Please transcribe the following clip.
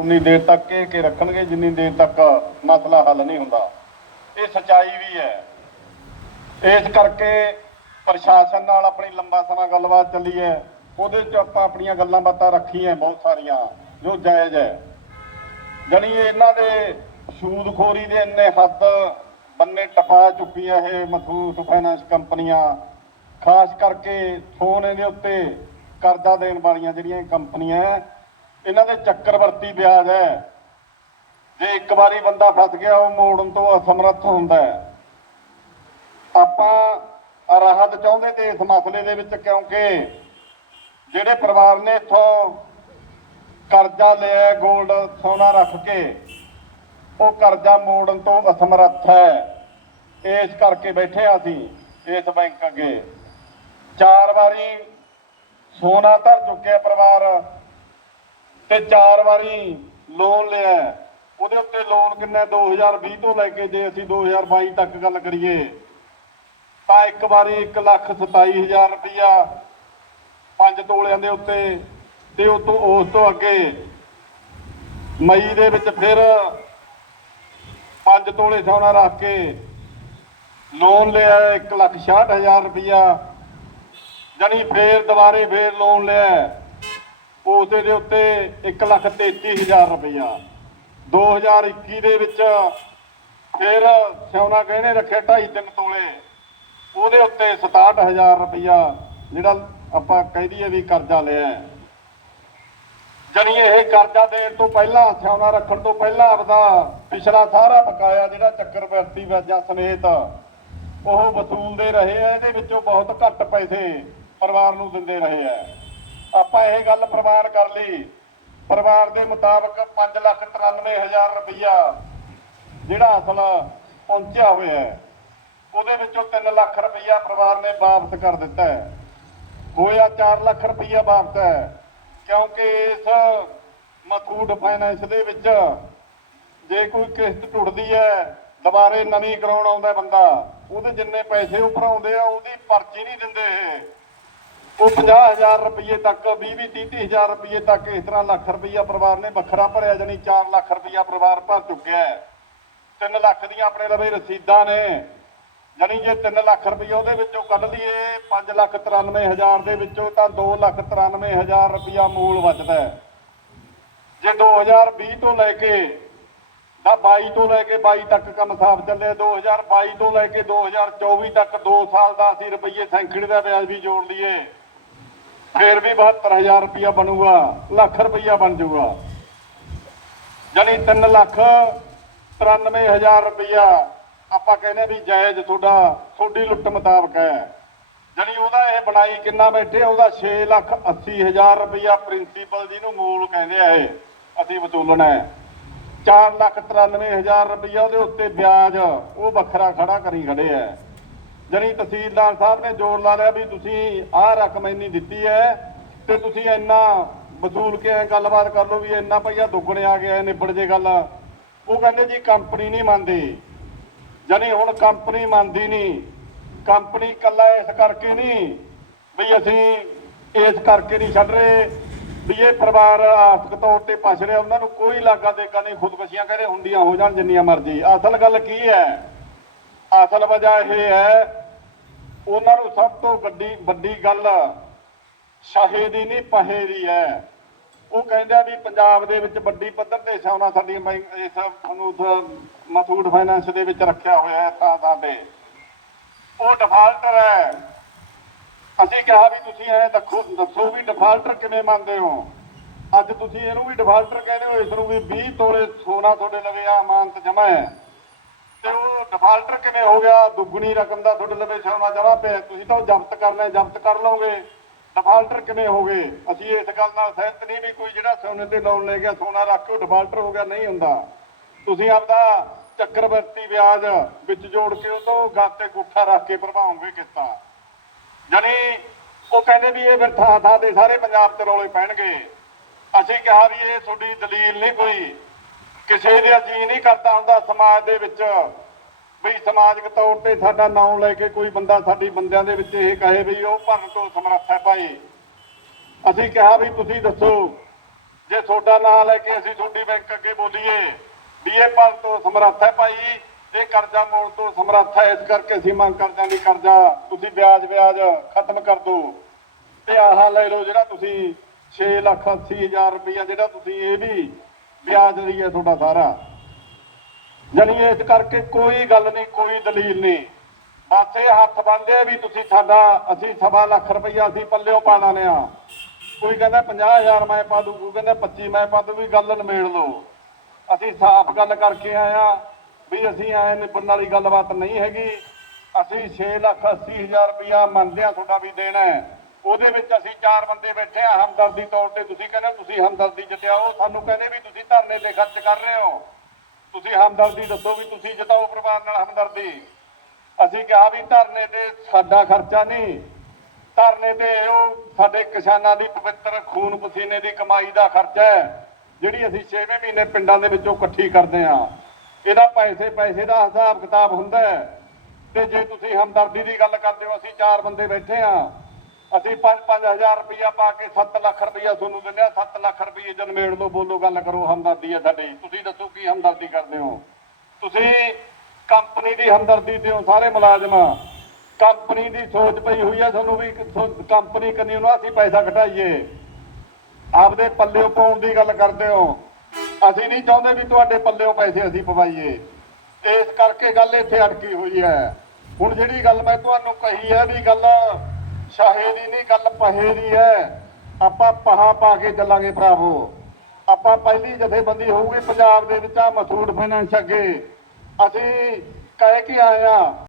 ਉਨੀ ਦੇਰ ਤੱਕ ਘੇਰ ਕੇ ਰੱਖਣਗੇ ਜਿੰਨੀ ਦੇਰ ਤੱਕ ਮਸਲਾ ਹੱਲ ਨਹੀਂ ਹੁੰਦਾ। ਇਹ ਸਚਾਈ ਵੀ ਹੈ। ਇਸ ਕਰਕੇ ਪ੍ਰਸ਼ਾਸਨ ਨਾਲ ਆਪਣੀ ਲੰਬਾ ਸਮਾਂ ਗੱਲਬਾਤ ਚੱਲੀ ਹੈ। ਉਹਦੇ 'ਚ ਆਪਾਂ ਆਪਣੀਆਂ ਗੱਲਾਂ ਬਾਤਾਂ ਰੱਖੀਆਂ ਬਹੁਤ ਸਾਰੀਆਂ ਜੋ ਜਾਇਜ਼ ਹੈ। ਜਣੀ ਇਹਨਾਂ ਦੇ ਸੂਦਖੋਰੀ ਦੇ ਇੰਨੇ ਹੱਦ ਬੰਨੇ ਟਪਾ ਚੁੱਕੀਆਂ ਇਹ ਮਥੂਟ ਫਾਈਨਾਂਸ ਕੰਪਨੀਆਂ। ਖਾਸ ਕਰਕੇ ਸੋਨੇ ਦੇ ਉੱਤੇ ਕਰਜ਼ਾ ਦੇਣ ਵਾਲੀਆਂ ਜਿਹੜੀਆਂ ਕੰਪਨੀਆਂ ਹੈ, ਇਹਨਾਂ ਦੇ ਚੱਕਰਵਰਤੀ ਵਿਆਜ ਹੈ। ਜੇ ਇੱਕ ਵਾਰੀ ਬੰਦਾ ਫਸ ਗਿਆ, ਉਹ ਮੋੜਨ ਤੋਂ ਅਸਮਰੱਥ ਹੁੰਦਾ ਹੈ। ਆਪਾਂ ਰਾਹਤ ਚਾਹੁੰਦੇ ਤੇ ਇਸ ਮਸਲੇ ਦੇ ਵਿੱਚ ਕਿਉਂਕਿ ਜਿਹੜੇ ਪਰਿਵਾਰ ਨੇ ਇਥੋਂ ਕਰਜ਼ਾ ਲਿਆ 골ਡ ਸੋਨਾ ਰੱਖ ਕੇ, ਉਹ ਕਰਜ਼ਾ ਮੋੜਨ ਤੋਂ ਅਸਮਰੱਥ ਹੈ। ਇਸ ਕਰਕੇ ਬੈਠੇ ਆ ਅਸੀਂ ਇਸ ਬੈਂਕ ਅੱਗੇ। ਚਾਰ ਵਾਰੀ ਸੋਨਾ ਧਰ ਚੁੱਕਿਆ ਪਰਿਵਾਰ। ਤੇ ਚਾਰ ਵਾਰੀ ਲੋਨ ਲਿਆ। ਉਹਦੇ ਉੱਤੇ ਲੋਨ ਕਿੰਨਾ? ਹੈ? 2020 ਤੋਂ ਲੈ ਕੇ ਜੇ ਅਸੀਂ 2022 ਤੱਕ ਗੱਲ ਕਰੀਏ, ਤਾਂ ਇੱਕ ਵਾਰੀ 1 ਲੱਖ 27000 ਰੁਪਇਆ ਪੰਜ ਤੋਲਿਆਂ ਦੇ ਉੱਤੇ ਤੇ ਉਸ ਤੋਂ ਉਸ ਤੋਂ ਅੱਗੇ ਮਈ ਦੇ ਵਿੱਚ ਫਿਰ ਪੰਜ ਤੋਲੇ ਸੋਨਾ ਰੱਖ ਕੇ ਲੋਨ ਲਿਆ 1 ਲੱਖ 66000 ਰੁਪਇਆ ਜਾਨੀ ਫੇਰ ਦੁਬਾਰੇ ਫੇਰ ਲੋਨ ਲਿਆ। ਉਸੇ ਦੇ ਉੱਤੇ 1 ਲੱਖ 33000 ਰੁਪਇਆ 2021 ਦੇ ਵਿੱਚ ਫਿਰ ਸੋਨਾ ਗਹਿਣੇ ਰੱਖੇ 2.5 3 ਤੋਲੇ। ਉਹਦੇ ਉੱਤੇ 67000 ਰੁਪਇਆ ਜਿਹੜਾ ਆਪਾਂ ਕਹਿ ਦਈਏ ਵੀ ਕਰਜ਼ਾ ਲਿਆ ਹੈ। ਜਾਣੀ ਇਹ ਕਰਜ਼ਾ ਦੇਣ ਤੋਂ ਪਹਿਲਾਂ ਸੋਨਾ ਰੱਖਣ ਤੋਂ ਪਹਿਲਾਂ ਆਪਦਾ ਪਿਛਲਾ ਸਾਰਾ ਬਕਾਇਆ ਜਿਹੜਾ ਚੱਕਰਵਰਤੀ ਵਿਆਜਾਂ ਸਮੇਤ ਉਹ ਵਸੂਲਦੇ ਰਹੇ ਆ। ਇਹਦੇ ਵਿੱਚੋਂ ਬਹੁਤ ਘੱਟ ਪੈਸੇ ਪਰਿਵਾਰ ਨੂੰ ਦਿੰਦੇ ਰਹੇ ਆ। ਆਪਾਂ ਇਹ ਗੱਲ ਪ੍ਰਮਾਣ ਕਰ ਲਈ। ਪਰਿਵਾਰ ਦੇ ਮੁਤਾਬਕ 593000 ਰੁਪਇਆ ਜਿਹੜਾ ਅਸਲ ਪਹੁੰਚਿਆ ਹੋਇਆ ਹੈ। ਉਹਦੇ ਵਿੱਚੋਂ 3 ਲੱਖ ਰੁਪਇਆ ਪਰਿਵਾਰ ਨੇ ਵਾਪਸ ਕਰ ਦਿੱਤਾ ਹੈ। ਹੋਇਆ 4 ਲੱਖ ਰੁਪਇਆ ਵਾਪਸ ਹੈ। ਕਿਉਂਕਿ ਇਸ ਮਥੂਟ ਫਾਈਨੈਂਸ ਦੇ ਵਿੱਚ ਜੇ ਕੋਈ ਕਿਸ਼ਤ ਟੁੱਟਦੀ ਹੈ, ਦੁਬਾਰੇ ਨਵੀਂ ਕਰਾਉਣ ਆਉਂਦਾ ਬੰਦਾ, ਉਹਦੇ ਜਿੰਨੇ ਪੈਸੇ ਉਹ ਭਰਾਉਂਦੇ ਆ, ਉਹਦੀ ਪਰਚੀ ਨਹੀਂ ਦਿੰਦੇ ਇਹ। ਉਹ 50000 ਰੁਪਏ ਤੱਕ 20 20 30 ਹਜ਼ਾਰ ਰੁਪਏ ਤੱਕ ਇਸ ਤਰ੍ਹਾਂ ਲੱਖ ਰੁਪਇਆ ਪਰਿਵਾਰ ਨੇ ਵੱਖਰਾ ਭਰਿਆ ਜਾਨੀ 4 ਲੱਖ ਰੁਪਇਆ ਪਰਿਵਾਰ ਭਰ ਚੁੱਕਿਆ ਹੈ। 3 ਲੱਖ ਦੀਆਂ ਆਪਣੇ ਲਵੇ ਰਸੀਦਾਂ ਨੇ। ਜਾਨੀ ਜੇ 3 ਲੱਖ ਰੁਪਏ ਉਹਦੇ ਵਿੱਚੋਂ ਕੱਢ ਲਈਏ 5 ਲੱਖ 93 ਹਜ਼ਾਰ ਦੇ ਵਿੱਚੋਂ ਤਾਂ 2 ਲੱਖ 93 ਹਜ਼ਾਰ ਰੁਪਇਆ ਮੂਲ ਬਚਦਾ ਹੈ। ਜੇ 2020 ਤੋਂ ਲੈ ਕੇ ਦਾ 22 ਤੋਂ ਲੈ ਕੇ 22 ਤੱਕ ਕੰਮ ਸਾਫ਼ ਚੱਲਿਆ 2022 ਤੋਂ ਲੈ ਕੇ 2024 ਤੱਕ 2 ਸਾਲ ਦਾ ਅਸੀਂ ਰੁਪਏ ਸੈਂਕੜੇ ਦਾ ਵਿਆਜ ਵੀ ਜੋੜ ਲਈਏ। ਫੇਰ ਵੀ 72000 ਰੁਪਇਆ ਬਣੂਗਾ, ਲੱਖ ਰੁਪਇਆ ਬਣ ਜਾਊਗਾ। ਜਾਨੀ 3 ਲੱਖ 93000 ਰੁਪਇਆ ਆਪਾਂ ਕਹਿੰਦੇ ਵੀ ਜਾਇਜ਼ ਤੁਹਾਡਾ, ਤੁਹਾਡੀ ਲੁੱਟ ਮੁਤਾਬਕ ਹੈ। ਜਾਨੀ ਉਹਦਾ ਇਹ ਬਣਾਈ ਕਿੰਨਾ ਬੈਠੇ ਉਹਦਾ 6 ਲੱਖ 80000 ਰੁਪਇਆ ਪ੍ਰਿੰਸੀਪਲ ਜੀ ਨੂੰ ਮੂਲ ਕਹਿੰਦੇ ਆ ਇਹ, ਅਸੀਂ ਵਸੂਲਣਾ ਹੈ। 4 ਲੱਖ 93000 ਰੁਪਇਆ ਉਹਦੇ ਉੱਤੇ ਵਿਆਜ, ਉਹ ਵੱਖਰਾ ਖੜਾ ਕਰੀ ਖੜੇ ਆ ਜਾਨੀ ਤਹਿਸੀਲਦਾਰ ਸਾਹਿਬ ਨੇ ਜ਼ੋਰ ਲਾ ਲਿਆ ਵੀ ਤੁਸੀਂ ਆਹ ਰਕਮ ਇੰਨੀ ਦਿੱਤੀ ਹੈ ਤੇ ਤੁਸੀਂ ਇੰਨਾ ਵਸੂਲ ਕੇ ਐਂ ਗੱਲਬਾਤ ਕਰ ਲਓ ਵੀ ਇੰਨਾ ਪਈਆ ਦੁੱਗਣੇ ਆ ਗਿਆ ਨਿਬੜ ਜੇ ਗੱਲ। ਉਹ ਕਹਿੰਦੇ ਜੀ ਕੰਪਨੀ ਨਹੀਂ ਮੰਨਦੀ। ਜਾਨੀ ਹੁਣ ਕੰਪਨੀ ਮੰਨਦੀ ਨਹੀਂ। ਕੰਪਨੀ ਕੱਲਾ ਇਸ ਕਰਕੇ ਨਹੀਂ ਵੀ ਅਸੀਂ ਇਸ ਕਰਕੇ ਨਹੀਂ ਛੱਡ ਰਹੇ ਵੀ ਇਹ ਪਰਿਵਾਰ ਆਰਥਿਕ ਤੌਰ ਤੇ ਪਛ ਰਿਹਾ, ਉਹਨਾਂ ਨੂੰ ਕੋਈ ਲਾਗਾ ਦੇਗਾ ਨਹੀਂ, ਖੁਦਕੁਸ਼ੀਆਂ ਕਹਿੰਦੇ ਹੁੰਦੀਆਂ ਹੋ ਜਾਣ ਜਿੰਨੀਆਂ ਮਰਜ਼ੀ। ਅਸਲ ਗੱਲ ਕੀ ਹੈ? ਅਸਲ ਵਜ੍ਹਾ ਇਹ ਹੈ, ਉਹਨਾਂ ਨੂੰ ਸਭ ਤੋਂ ਵੱਡੀ ਵੱਡੀ ਗੱਲ ਸ਼ਾਹੇ ਦੀ ਨਹੀਂ, ਪਹੇ ਦੀ ਹੈ। ਉਹ ਕਹਿੰਦੇ ਆ ਵੀ ਪੰਜਾਬ ਦੇ ਵਿੱਚ ਵੱਡੀ ਪੱਧਰ ਤੇ ਸੋਨਾ ਸਾਡੀ ਇਸ ਅਨੂਥ ਮਥੂਟ ਫਾਈਨੈਂਸ ਦੇ ਵਿੱਚ ਰੱਖਿਆ ਹੋਇਆ ਹੈ ਥਾਂ ਥਾਂ ਉਹ ਡਿਫਾਲਟਰ ਹੈ। ਅਸੀਂ ਕਿਹਾ ਵੀ ਤੁਸੀਂ ਐ ਦੱਸੋ ਦੱਸੋ ਵੀ ਡਿਫਾਲਟਰ ਕਿਵੇਂ ਮੰਨਦੇ ਹੋ? ਅੱਜ ਤੁਸੀਂ ਇਹਨੂੰ ਵੀ ਡਿਫਾਲਟਰ ਕਹਿੰਦੇ ਹੋ, ਇਸ ਨੂੰ ਵੀ 20 ਤੋਲੇ ਸੋਨਾ ਤੁਹਾਡੇ ਲਵੇ ਆ ਅਮਾਨਤ ਜਮ੍ਹਾਂ ਹੈ। ਤੇ ਉਹ ਡਿਫਾਲਟਰ ਕਿਵੇਂ ਹੋ ਗਿਆ? ਦੁੱਗਣੀ ਰਕਮ ਦਾ ਤੁਹਾਡੇ ਲਵੇ ਸੋਨਾ ਜਮ੍ਹਾਂ ਪਿਆ। ਤੁਸੀਂ ਤਾਂ ਉਹ ਜ਼ਬਤ ਕਰਨਾ ਜ਼ਬਤ ਕਰ ਲਓਗੇ। ਡਿਫਾਲਟਰ ਕਿਵੇਂ ਹੋ ਗਏ? ਅਸੀਂ ਇਸ ਗੱਲ ਨਾਲ ਸਹਿਮਤ ਨਹੀਂ ਵੀ ਕੋਈ ਜਿਹੜਾ ਸੋਨੇ ਤੇ ਲੋਨ ਲੈ ਗਿਆ, ਸੋਨਾ ਰੱਖ ਕੇ ਡਿਫਾਲਟਰ ਹੋ ਗਿਆ, ਨਹੀਂ ਹੁੰਦਾ। ਤੁਸੀਂ ਆਪਦਾ ਚੱਕਰਵਰਤੀ ਵਿਆਜ ਵਿੱਚ ਜੋੜ ਕੇ ਉਹ ਤੋਂ ਗਾਤੇ ਗੁੱਠਾ ਰੱਖ ਕੇ ਭਰਵਾਉਂਗੇ ਕਿਸ਼ਤਾਂ। ਜਾਨੀ ਉਹ ਕਹਿੰਦੇ ਵੀ ਇਹ ਫਿਰ ਥਾਂ ਥਾਂ ਤੇ ਸਾਰੇ ਪੰਜਾਬ ਤੇ ਰੌਲੇ ਪੈਣਗੇ। ਅਸੀਂ ਕਿਹਾ ਵੀ ਇਹ ਤੁਹਾਡੀ ਦਲੀਲ ਨਹੀਂ ਕੋਈ। ਕਿਸੇ ਦੇ ਜੀ ਨਹੀਂ ਕਰਦਾ ਹੁੰਦਾ ਸਮਾਜ ਦੇ ਵਿੱਚ ਵੀ ਸਮਾਜਿਕ ਤੌਰ ਤੇ ਸਾਡਾ ਨਾਮ ਲੈ ਕੇ ਕੋਈ ਬੰਦਾ ਸਾਡੀ ਬੰਦਿਆਂ ਦੇ ਵਿੱਚ ਇਹ ਕਹੇ ਵੀ ਉਹ ਭਰਨ ਤੋਂ ਸਮਰੱਥ ਹੈ ਭਾਈ। ਅਸੀਂ ਕਿਹਾ ਵੀ ਤੁਸੀਂ ਦੱਸੋ, ਜੇ ਤੁਹਾਡਾ ਨਾਂ ਲੈ ਕੇ ਅਸੀਂ ਤੁਹਾਡੀ ਬੈਂਕ ਅੱਗੇ ਬੋਲੀਏ, ਵੀ ਇਹ ਭਰਨ ਤੋਂ ਸਮਰੱਥ ਹੈ ਭਾਈ, ਇਹ ਕਰਜ਼ਾ ਮੋੜ ਤੋਂ ਸਮਰੱਥ ਹੈ, ਇਸ ਕਰਕੇ ਅਸੀਂ ਮੰਗ ਕਰਦੇ ਹਾਂ ਕਰਜ਼ਾ ਤੁਸੀਂ ਵਿਆਜ ਵਿਆਜ ਖਤਮ ਕਰ ਦਿਓ। ਤੇ ਆਹ ਲੈ ਲਓ ਜਿਹੜਾ ਤੁਸੀਂ 6 ਲੱਖ 80 ਹਜ਼ਾਰ ਰੁਪਇਆ ਜਿਹੜਾ ਤੁਸੀਂ ਇਹ ਵੀ ਵਿਆਜ ਲਈ ਹੈ ਤੁਹਾਡਾ ਸਾਰਾ। ਜਾਣੀ ਇਸ ਕਰਕੇ ਕੋਈ ਗੱਲ ਨਹੀਂ, ਕੋਈ ਦਲੀਲ ਨਹੀਂ। ਬਸ ਇਹ ਹੱਥ ਬੰਨ੍ਹਦੇ ਵੀ ਤੁਸੀਂ ਸਾਡਾ, ਅਸੀਂ ਸਵਾ ਲੱਖ ਰੁਪਇਆ ਅਸੀਂ ਪੱਲਿਓਂ ਪਾ ਦਾਨੇ ਆ। ਕੋਈ ਕਹਿੰਦਾ 50000 ਮੈਂ ਪਾ ਦੂ, ਕੋਈ ਕਹਿੰਦਾ 25 ਮੈਂ ਪਾ ਦੂ, ਵੀ ਗੱਲ ਨਿਮੇੜ ਲਓ। ਅਸੀਂ ਸਾਫ਼ ਗੱਲ ਕਰਕੇ ਆਏ ਆ ਵੀ ਅਸੀਂ ਐ ਨਿਬੜਨ ਵਾਲੀ ਗੱਲਬਾਤ ਨਹੀਂ ਹੈਗੀ। ਅਸੀਂ 6 ਲੱਖ 80 ਹਜ਼ਾਰ ਰੁਪਇਆ ਮੰਨਦੇ ਆ ਤੁਹਾਡਾ ਵੀ ਦੇਣਾ ਹੈ। ਉਹਦੇ ਵਿੱਚ ਅਸੀਂ ਚਾਰ ਬੰਦੇ ਬੈਠੇ ਆ ਹਮਦਰਦੀ ਤੌਰ ਤੇ ਤੁਸੀਂ ਕਹਿੰਦੇ ਤੁਸੀਂ ਹਮਦਰਦੀ ਜਤਾਓ, ਸਾਨੂੰ ਕਹਿੰਦੇ ਵੀ ਤੁਸੀਂ ਧਰਨੇ ਤੇ ਖਰਚ ਕਰ ਰਹੇ ਹੋ। ਤੁਸੀਂ ਹਮਦਰਦੀ ਦੱਸੋ ਵੀ ਤੁਸੀਂ ਜਤਾਓ ਪਰਿਵਾਰ ਨਾਲ ਹਮਦਰਦੀ। ਅਸੀਂ ਕਿਹਾ ਵੀ ਧਰਨੇ ਤੇ ਸਾਡਾ ਖਰਚਾ ਨਹੀਂ। ਧਰਨੇ ਤੇ ਉਹ ਸਾਡੇ ਕਿਸਾਨਾਂ ਦੀ ਪਵਿੱਤਰ ਖੂਨ ਪਸੀਨੇ ਦੀ ਕਮਾਈ ਦਾ ਖਰਚਾ ਹੈ, ਜਿਹੜੀ ਅਸੀਂ 6ਵੇਂ ਮਹੀਨੇ ਪਿੰਡਾਂ ਦੇ ਵਿੱਚੋਂ ਇਕੱਠੀ ਕਰਦੇ ਆ ਇਹਦਾ ਪੈਸੇ ਪੈਸੇ ਦਾ ਹਿਸਾਬ ਕਿਤਾਬ ਹੁੰਦਾ ਹੈ। ਤੇ ਜੇ ਤੁਸੀਂ ਹਮਦਰਦੀ ਦੀ ਗੱਲ ਕਰਦੇ ਹੋ, ਅਸੀਂ ਚਾਰ ਬੰਦੇ ਬੈਠੇ ਆ ਅਸੀਂ 5-5000 ਰੁਪਇਆ ਪਾ ਕੇ 7 ਲੱਖ ਰੁਪਇਆ ਤੁਹਾਨੂੰ ਦਿੰਦੇ ਆ। 7 ਲੱਖ ਰੁਪਏ ਜਨਮੇੜ ਲਓ, ਬੋਲੋ, ਗੱਲ ਕਰੋ, ਹਮਦਰਦੀ ਹੈ ਸਾਡੀ। ਤੁਸੀਂ ਦੱਸੋ ਕੀ ਹਮਦਰਦੀ ਕਰਦੇ ਹੋ? ਤੁਸੀਂ ਕੰਪਨੀ ਦੀ ਹਮਦਰਦੀ ਤੇ ਸਾਰੇ ਮੁਲਾਜ਼ਮ। ਕੰਪਨੀ ਦੀ ਸੋਚ ਪਈ ਹੋਈ ਹੈ ਤੁਹਾਨੂੰ ਵੀ ਕੰਪਨੀ ਕੰਨੀ ਨੂੰ ਅਸੀਂ ਪੈਸਾ ਘਟਾਈਏ। ਆਪਦੇ ਪੱਲਿਓ ਪਾਉਣ ਦੀ ਗੱਲ ਕਰਦੇ ਹੋ। ਅਸੀਂ ਨਹੀਂ ਚਾਹੁੰਦੇ ਵੀ ਤੁਹਾਡੇ ਪੱਲਿਓ ਪੈਸੇ ਅਸੀਂ ਪਵਾਈਏ। ਇਸ ਕਰਕੇ ਗੱਲ ਇੱਥੇ ਅਟਕੀ ਹੋਈ ਹੈ। ਹੁਣ ਜਿਹੜੀ ਗੱਲ ਮੈਂ ਤੁਹਾਨੂੰ ਕਹੀ ਹੈ ਵੀ ਗੱਲ ਸ਼ਾਹੇ ਦੀ ਨਹੀਂ, ਗੱਲ ਪਹੇ ਦੀ ਹੈ। ਆਪਾਂ ਪਹਾ ਪਾ ਕੇ ਚੱਲਾਂਗੇ ਭਰਾਵੋ। ਆਪਾਂ ਪਹਿਲੀ ਜਥੇਬੰਦੀ ਹੋਊਗੀ ਪੰਜਾਬ ਦੇ ਵਿੱਚ ਆ ਮਸੂਡ ਫਾਈਨੈਂਸ ਅੱਗੇ। ਅਸੀਂ ਕਹਿ ਕੇ ਆਏ ਆ